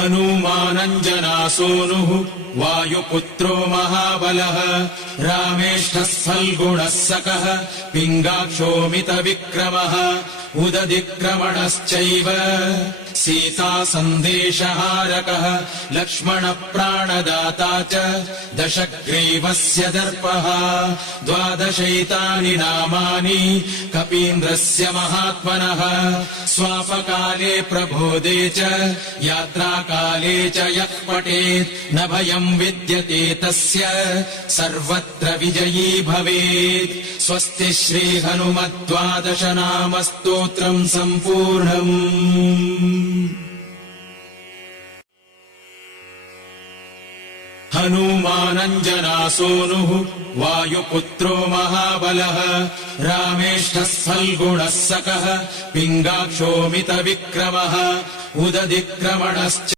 हनूमानञ्जनासूनुः वायुपुत्रो महाबलः रामेष्ठः फल्गुणः सकः पिङ्गाक्षोमितविक्रमः उदधिक्रमणश्चैव सीतासन्देशहारकः लक्ष्मणप्राणदाता च दशग्रीवस्य दर्पः 12 नामानि कपीन्द्रस्य महात्मनः स्वापकाले प्रबोधे च यात्राकाले च यः पठेत् न भयम् विद्यते तस्य सर्वत्र विजयी भवेत्। स्वस्ति श्रीहनुमद्12 नामस्तोत्रम् सम्पूर्णम्। हनूमानञ्जनासूनुः वायुपुत्रो महाबलः रामेष्ठः फल्गुणः सकः पिङ्गाक्षोमितविक्रमः उदधिक्रमणश्च